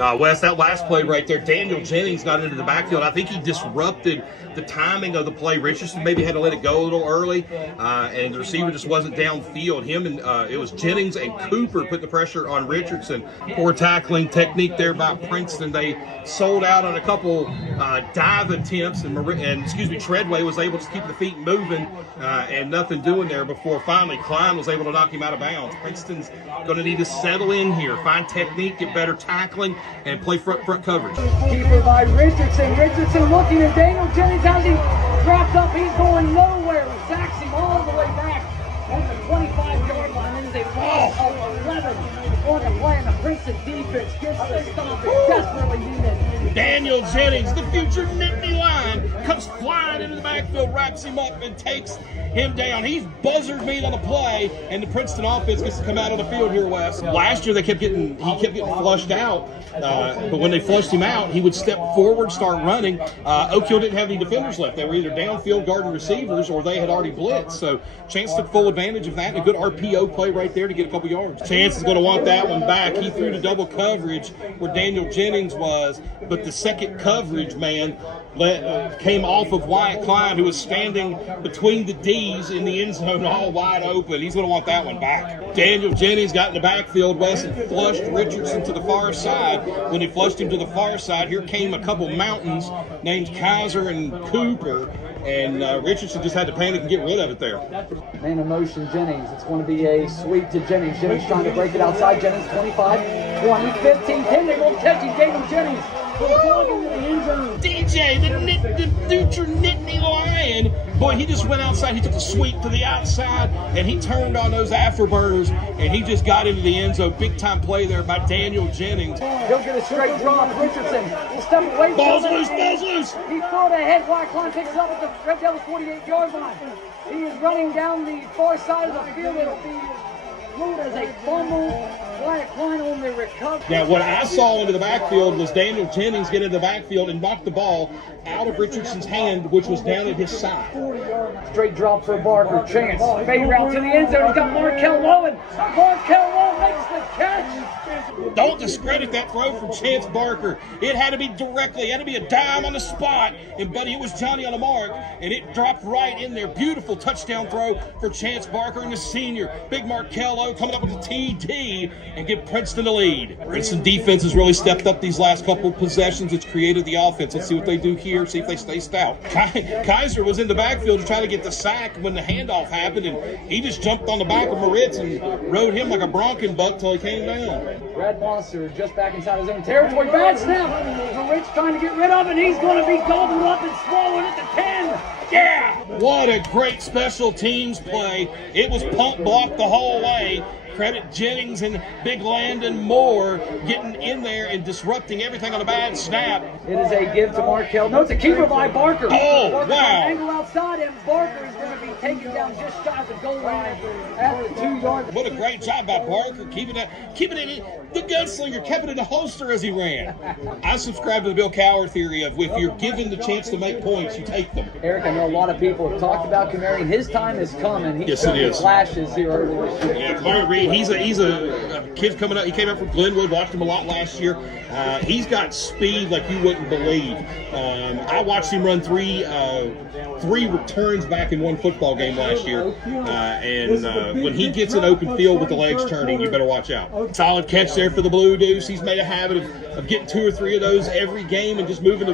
Wes, that last play right there, Daniel Jennings got into the backfield. I think he disrupted the timing of the play. Richardson maybe had to let it go a little early, and the receiver just wasn't downfield. It was Jennings and Cooper put the pressure on Richardson. Poor tackling technique there by Princeton. They sold out on a couple dive attempts, and Treadway was able to keep the feet moving and nothing doing there before finally Klein was able to knock him out of bounds. Princeton's going to need to settle in here, find technique, get better tackling, and play front coverage. Keeper by Richardson. Richardson looking at Daniel Jennings as he dropped up. He's going nowhere. Sacks him all the way back at the 25-yard line. It is a loss of 11 on the play, and the Princeton defense gets the stop it desperately needed. Daniel Jennings, the future Nittany Lion, comes flying into the backfield, wraps him up, and takes him down. He's buzzard beat on the play, and the Princeton offense gets to come out on the field here, Wes. Last year, he kept getting flushed out, but when they flushed him out, he would step forward, start running. Oak Hill didn't have any defenders left. They were either downfield guarding receivers, or they had already blitzed. So Chance took full advantage of that. A good RPO play right there to get a couple yards. Chance is going to want that one back. He threw to double coverage where Daniel Jennings was, but the second coverage man came off of Wyatt Klein, who was standing between the D's in the end zone, all wide open. He's going to want that one back. Daniel Jennings got in the backfield, Wes, and flushed Richardson to the far side. When he flushed him to the far side, here came a couple mountains named Kaiser and Cooper, and Richardson just had to panic and get rid of it there. Man in motion, Jennings. It's going to be a sweep to Jennings. Jennings trying to break it outside. Jennings 25, 20, 15, 10. They won't catch him. Daniel Jennings. DJ, the future Nittany Lion. Boy, he just went outside. He took a sweep to the outside, and he turned on those afterburners, and he just got into the end zone. Big-time play there by Daniel Jennings. He'll get a straight drop. Richardson will step away. Ball's loose. He threw it ahead. Wyatt Klein picks it up at the Red Devils 48-yard line. He is running down the far side of the field. It'll be ruled as a fumble. Wyatt Klein on the recovery. Now, what I saw into the backfield was Daniel Jennings get into the backfield and knock the ball out of Richardson's hand, which was down at his side. Straight drop for Barker. Chance. Fade route to the end zone. He's got Markel Lowe. Markel Lowe makes the catch. Don't discredit that throw from Chance Barker. It had to be directly. It had to be a dime on the spot. And, buddy, it was Johnny on the mark, and it dropped right in there. Beautiful touchdown throw for Chance Barker and the senior. Big Markel Lowe coming up with the TD and give Princeton the lead. Princeton defense has really stepped up these last couple possessions. It's created the offense. Let's see what they do here, see if they stay stout. Kaiser was in the backfield to try to get the sack when the handoff happened, and he just jumped on the back of Moritz and rode him like a bronco buck till he came down. Brad Monster just back inside his own territory. Bad snap. Moritz trying to get rid of it. He's going to be gobbled up and swallowed at the 10. Yeah! What a great special teams play. It was pump blocked the whole way. Credit Jennings and Big Landon Moore getting in there and disrupting everything on a bad snap. It is a give to Markel. No, it's a keeper by Barker. Oh, Barker wow. Angle outside, and Barker is going to be taken down just shy of the goal line at the 2-yard. What a great job by Barker, keeping it in. The gunslinger kept it in the holster as he ran. I subscribe to the Bill Cowher theory of if you're given the chance to make points, you take them. Eric, I know a lot of people have talked about Kamari. His time is coming. He's showing flashes here early this year. Yeah, Kamari Reed, he's a kid coming up. He came up from Glenwood, watched him a lot last year. He's got speed like you wouldn't believe. I watched him run three returns back in one football game last year. And when he gets an open field with the legs turning, you better watch out. Solid catch there for the Blue Deuce. He's made a habit of getting 2 or 3 of those every game and just moving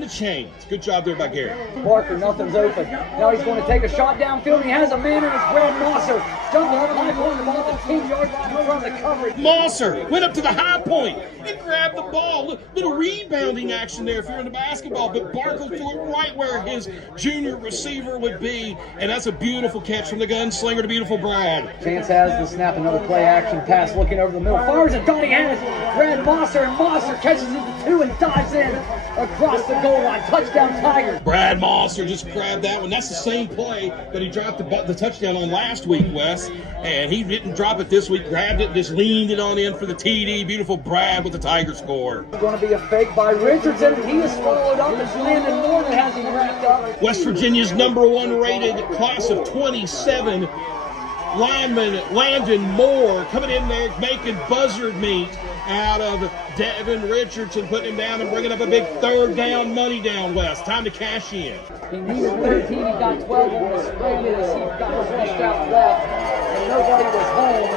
the chains. Good job there by Gary. Barker, nothing's open. Now he's going to take a shot downfield. He has a man in his Brad Mosser. Jumping up high point the ball at the 10-yard line in front of the coverage. Mosser went up to the high point and grabbed the ball. Little rebounding action there if you're into basketball, but Barker threw it right where his junior receiver would be, and that's a beautiful catch from the gunslinger to beautiful Brad. Chance has the snap, another play action pass looking over the middle. Fires it, Donnie has Brad Mosser, and Mosser catches it to 2 and dives in across the goal line. Touchdown Tigers. Brad Mosser just grabbed that one. That's the same play that he dropped the touchdown on last week, Wes, and he didn't drop it this week. Grabbed it, just leaned it on in for the TD. Beautiful Brad with the Tiger score. It's going to be a fake by Richardson. He is swallowed up. It's Landon Moore that has him wrapped up. West Virginia's #1 rated class of 27 lineman Landon Moore coming in there making buzzard meat out of Devin Richardson putting him down and bringing up a big third down money down, Wes. Time to cash in. He needed 13. He got 12 on the scramble as he got flushed out left, and nobody was home.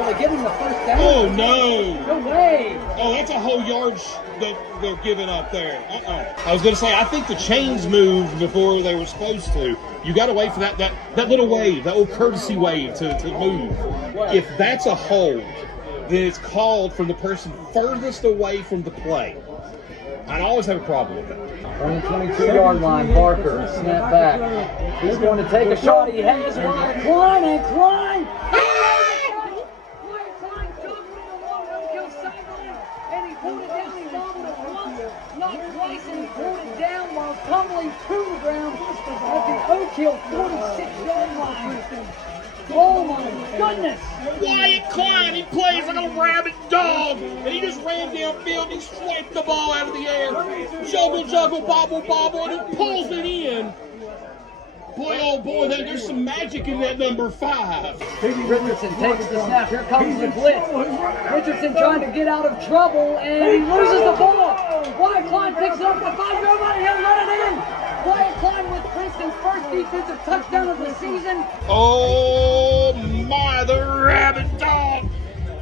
Well, they give him the first down. Oh, no. No way. Oh, that's a whole yard that they're giving up there. I was going to say, I think the chains moved before they were supposed to. You got to wait for that little wave, that old courtesy wave to move. If that's a hold, then it's called from the person furthest away from the play. I'd always have a problem with that. On the 22-yard line, Barker, snap back. He's going to take a shot. He has one. Klein and Klein. And he pulled it down. He bobbled it once, not twice, and he pulled it down while tumbling to the ground at the Oak Hill 46-yard line. Oh my goodness! Wyatt Klein, he plays like a rabid dog, and he just ran downfield and he swiped the ball out of the air. Juggle, juggle, bobble, bobble, and he pulls it in. Boy, oh boy, there's some magic in that number 5. Richardson takes the snap. Here comes the blitz. Richardson trying to get out of trouble, and he loses the ball. Wyatt Klein picks it up at the 5-yard line, and he'll let it in. Wyatt Klein with Princeton's first defensive touchdown of the season. Oh my, the rabid dog.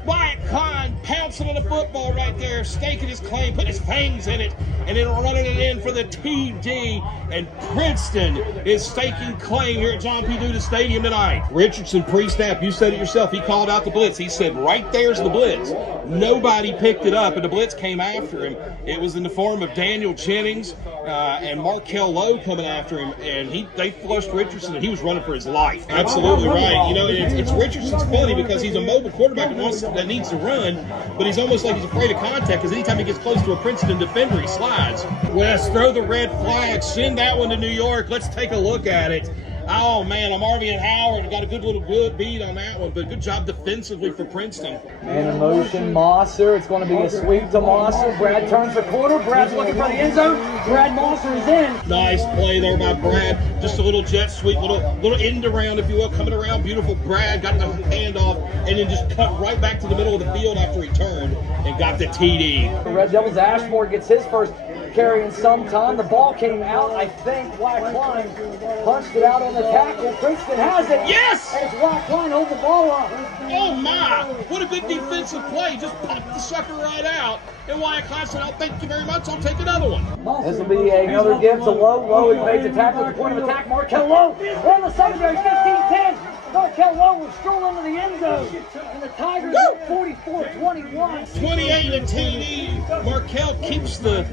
Wyatt Klein pouncing on the football right there, staking his claim, putting his fangs in it, and then running it in for the TD. And Princeton is staking claim here at John P. Duda Stadium tonight. Richardson pre-snap, you said it yourself, he called out the blitz. He said, right there's the blitz. Nobody picked it up, and the blitz came after him. It was in the form of Daniel Jennings and Markel Lowe coming after him, and they flushed Richardson, and he was running for his life. Absolutely right. You know, it's Richardson's funny because he's a mobile quarterback that needs to run, but he's almost like he's afraid of contact because anytime he gets close to a Princeton defender, he slides. Wes, throw the red flag, send that one to New York. Let's take a look at it. Oh man, Marvin Howard got a good beat on that one, but good job defensively for Princeton. And in motion, Mosser. It's going to be a sweep to Mosser. Brad turns the corner. Brad's looking for the end zone. Brad Mosser is in. Nice play there by Brad. Just a little jet sweep, little end around, if you will, coming around. Beautiful. Brad got the handoff and then just cut right back to the middle of the field after he turned and got the TD. The Red Devils Ashmore gets his first carry in some time. The ball came out. I think Wyatt Klein punched it out on the tackle. Princeton has it. Yes! As Wyatt Klein holds the ball up. Oh my! What a good defensive play. Just popped the sucker right out. And Wyatt Klein said, oh, thank you very much. I'll take another one. This will be another give to Lowe. Lowe evades the tackle at the point of attack. Markel Lowe on the secondary. 15-10. Markel Lowe will stroll into the end zone. And the Tigers 44-21. 28 and TD. Markel keeps the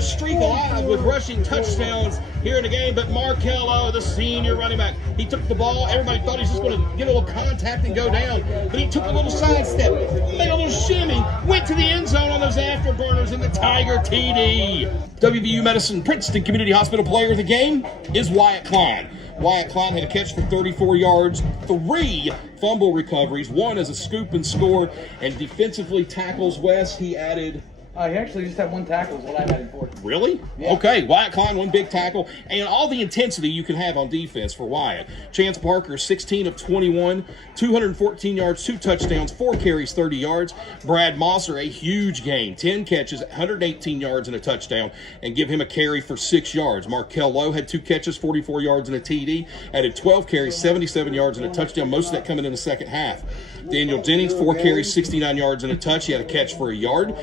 streak alive with rushing touchdowns here in the game, but Markel Lowe, the senior running back, he took the ball. Everybody thought he was just going to get a little contact and go down, but he took a little sidestep, made a little shimmy, went to the end zone on those afterburners, and the Tiger TD. WVU Medicine Princeton Community Hospital player of the game is Wyatt Klein. Wyatt Klein had a catch for 34 yards, 3 fumble recoveries, 1 as a scoop and score, and defensively tackles Wes. He added... He actually just had 1 tackle is what I had him for. Really? Yeah. Okay, Wyatt Klein, 1 big tackle, and all the intensity you can have on defense for Wyatt. Chance Parker, 16 of 21, 214 yards, 2 touchdowns, 4 carries, 30 yards. Brad Mosser, a huge game, 10 catches, 118 yards and a touchdown, and give him a carry for 6 yards. Markel Lowe had 2 catches, 44 yards and a TD, added 12 carries, 77 yards and a touchdown, most of that coming in the second half. Daniel Jennings, 4 carries, 69 yards and a touch. He had a catch for a yard.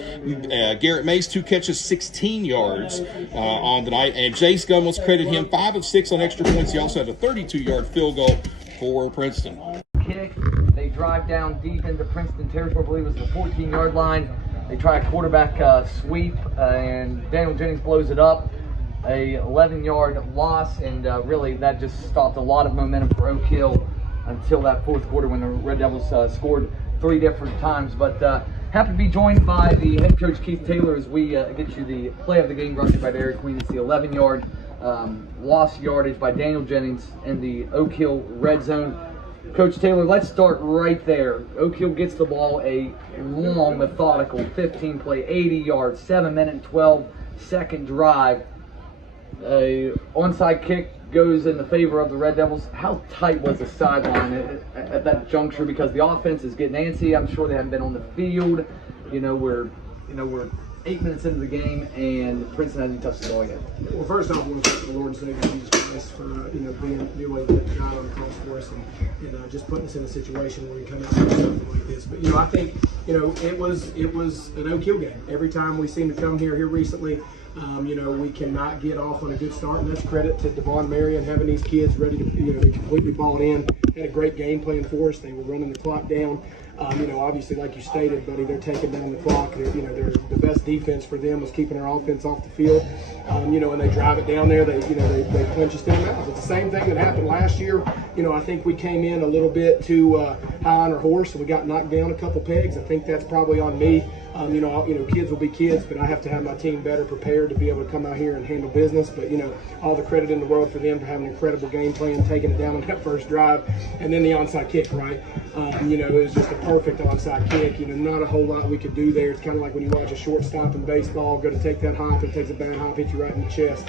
Garrett Mays, 2 catches, 16 yards on the night. And Jace Gummels, credit him 5 of 6 on extra points. He also had a 32-yard field goal for Princeton. Kick. They drive down deep into Princeton territory. I believe it was the 14-yard line. They try a quarterback sweep, and Daniel Jennings blows it up. A 11-yard loss, and really that just stopped a lot of momentum for Oak Hill until that fourth quarter when the Red Devils scored 3 different times. But happy to be joined by the head coach, Keith Taylor, as we get you the play of the game brought to you by Dairy Queen. It's the 11-yard lost yardage by Daniel Jennings in the Oak Hill red zone. Coach Taylor, let's start right there. Oak Hill gets the ball, a long, methodical 15-play, 80-yard, 7-minute and 12-second drive. A onside kick goes in the favor of the Red Devils. How tight was the sideline at that juncture? Because the offense is getting antsy. I'm sure they haven't been on the field. You know, we're you know, we're 8 minutes into the game and Princeton hasn't touched the ball yet? Well, first off, I want to thank the Lord and Savior Jesus Christ for being able to God on the cross for us and just putting us in a situation where we come out and do something like this. But I think it was an Oak Hill game. Every time we seem to come here recently, we cannot get off on a good start, and that's credit to Devon Marion having these kids ready to be completely bought in. Had a great game plan for us. They were running the clock down. Obviously, like you stated, buddy, they're taking down the clock. They're the best defense for them was keeping our offense off the field. And they drive it down there. They clinch us in the mouth. It's the same thing that happened last year. I think we came in a little bit too high on our horse, and we got knocked down a couple pegs. I think that's probably on me. Kids will be kids, but I have to have my team better prepared to be able to come out here and handle business. But, all the credit in the world for them for having an incredible game plan, taking it down on that first drive, and then the onside kick, right? It was just a perfect onside kick. Not a whole lot we could do there. It's kind of like when you watch a shortstop in baseball, go to take that hop, and takes a bad hop, hit you right in the chest.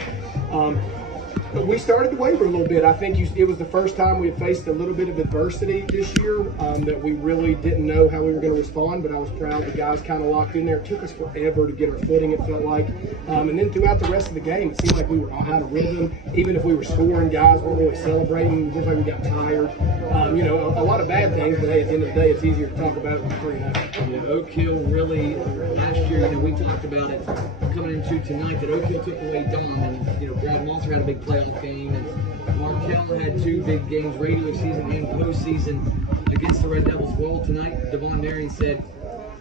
But we started to waver a little bit. I think it was the first time we had faced a little bit of adversity this year that we really didn't know how we were going to respond, but I was proud the guys kind of locked in there. It took us forever to get our footing, it felt like. And then throughout the rest of the game, it seemed like we were all out of rhythm. Even if we were scoring, guys weren't really celebrating. It looked like we got tired. A lot of bad things, but hey, at the end of the day, it's easier to talk about it than 3-0. Oak Hill really, last year, we talked about it coming into tonight, that Oak Hill took away Dom, and Brad Mosser had a big playoff game, and Markel had 2 big games, regular season and postseason, against the Red Devils. Well, tonight, Devon Marion said,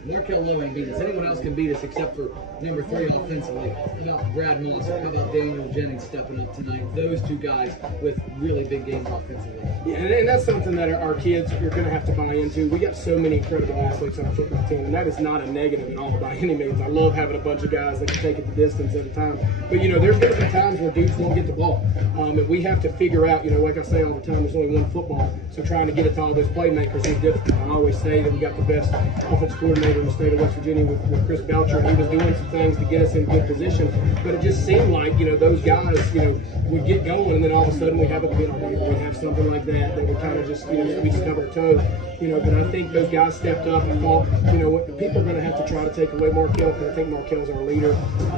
Markel Low ain't beat us. Anyone else can beat us except for number 3 offensively. How about Brad Mosser? How about Daniel Jennings stepping up tonight? Those 2 guys with really big games offensively. Yeah, and that's something that our kids are going to have to buy into. We got so many incredible athletes on our football team, and that is not a negative at all by any means. I love having a bunch of guys that can take it the distance at a time. But, there's going to be times where dudes won't get the ball. And we have to figure out, like I say all the time, there's only one football. So trying to get it to all those playmakers is difficult. I always say that we got the best offensive coordinator in the state of West Virginia with Chris Belcher, and he was doing some things to get us in good position. But it just seemed like, those guys, would get going, and then all of a sudden we have a penalty, or we have something like that would kind of just, we stub our toe. But I think those guys stepped up and thought, what people are going to have to try to take away Markel, because I think Markel's our leader.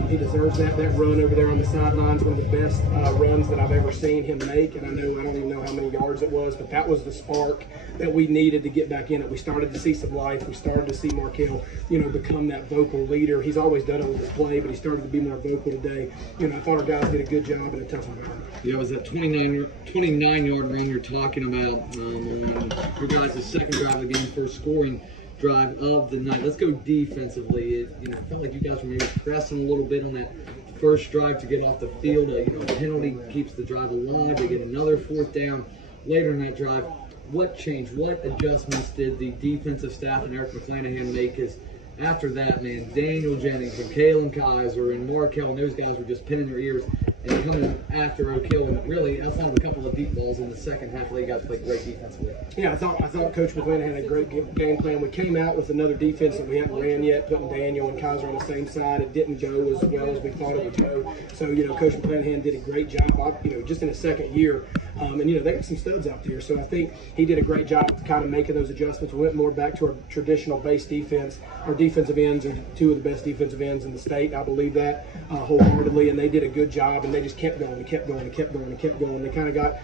He deserves that run over there on the sidelines, one of the best runs that I've ever seen him make. And I don't even know how many yards it was, but that was the spark that we needed to get back in it. We started to see some life. We started to see Markel, become that vocal leader. He's always done it with his play, but he started to be more vocal today. I thought our guys did a good job in a tough environment. Yeah, it was that 29-yard run you're talking about. Your guys' second drive of the game, first scoring drive of the night. Let's go defensively. It felt like you guys were maybe pressing a little bit on that first drive to get off the field. A penalty keeps the drive alive. They get another 4th down later in that drive. What changed? What adjustments did the defensive staff and Eric McClanahan make? Because after that, man, Daniel Jennings and Kalen Kaiser and Markel and those guys were just pinning their ears and coming after Oak Hill. And really, outside of a couple of deep balls in the second half, you guys played great defensively. Yeah, I thought Coach McClanahan had a great game plan. We came out with another defense that we hadn't ran yet, putting Daniel and Kaiser on the same side. It didn't go as well as we thought it would go. So, Coach McClanahan did a great job, just in his second year. And, they got some studs out there. So I think he did a great job kind of making those adjustments. We went more back to our traditional base defense. Our defensive ends are 2 of the best defensive ends in the state. I believe that wholeheartedly. And they did a good job, and they just kept going and kept going and kept going and kept going. They kind of got,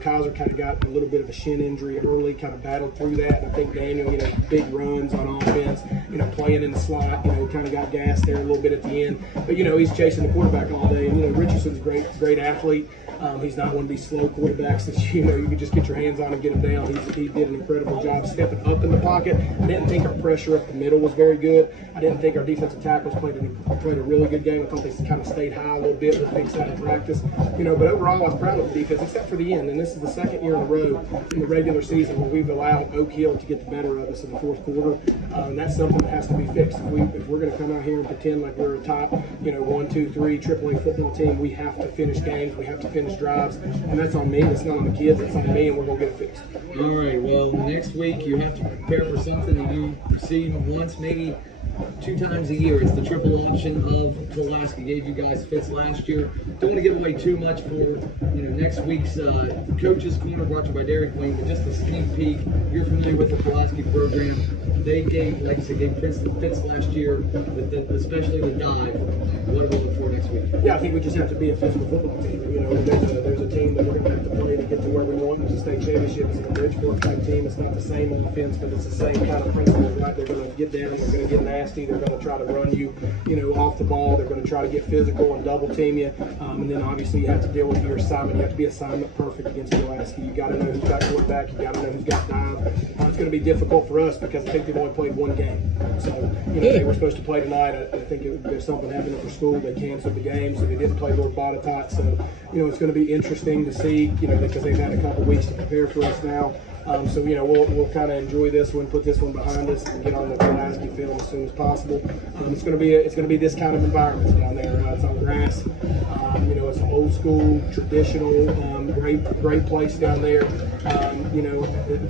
Kaiser kind of got a little bit of a shin injury early, kind of battled through that. And I think Daniel, big runs on offense, playing in the slot, kind of got gassed there a little bit at the end. But, he's chasing the quarterback all day. And, Richardson's a great athlete. He's not one of these slow quarterbacks that you can just get your hands on and get him down. He did an incredible job stepping up in the pocket. I didn't think our pressure up the middle was very good. I didn't think our defensive tackles played a really good game. I thought they kind of stayed high a little bit with big side of practice. But overall, I was proud of the defense, except for the end. And this is the second year in a row in the regular season where we've allowed Oak Hill to get the better of us in the 4th quarter. And that's something that has to be fixed. If we're going to come out here and pretend like we're a top, 1, 2, 3 AAA football team, we have to finish games. We have to finish drives. And that's on me. That's not on the kids. That's on me, and we're going to get it fixed. All right. Well, next week you have to prepare for something that you see once, maybe 2 times a year. It's the triple option of Pulaski. Gave you guys fits last year. Don't want to give away too much for next week's Coach's Corner, brought to you by Dairy Queen, but just a sneak peek. You're familiar with the Pulaski program. They gave, like I said, gave Princeton fits last year, especially the dive. What do we look for next week? Yeah, I think we just have to be a physical football team. There's a team that we're going to have to play to get to where we want. There's a state championship. It's a Bridgeport type team. It's not the same on defense, but it's the same kind of principle, right? They're going to get down. They're going to get nasty. They're going to try to run you, off the ball. They're going to try to get physical and double team you. And then obviously you have to deal with your assignment. You have to be assignment perfect against Pulaski. You got to know who's got quarterback. You got to know who's got dive. It's going to be difficult for us because I think they've only played one game. So, they were supposed to play tonight. I think there's something happening for school. They canceled the game, so they didn't play Lord Botetourt. So, it's going to be interesting to see, because they've had a couple weeks to prepare for us now. So, we'll kind of enjoy this one, put this one behind us, and get on the Pulaski film as soon as possible. It's going to be this kind of environment down there. It's on grass. It's an old school, traditional, great place down there.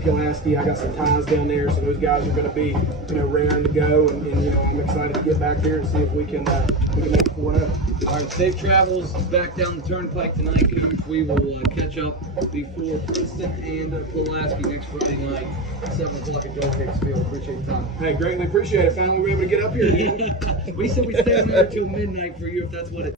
Pulaski, I got some ties down there, so those guys are going to be, raring to go, and I'm excited to get back there and see if we can make it 4-0. All right, safe travels back down the turnpike tonight, Coach. We will catch up before Princeton and Pulaski next Friday night, 7 o'clock at Joel Hicks Field. Appreciate your time. Hey, greatly appreciate it. Finally, we were able to get up here. We said we'd stay on there until midnight for you if that's what it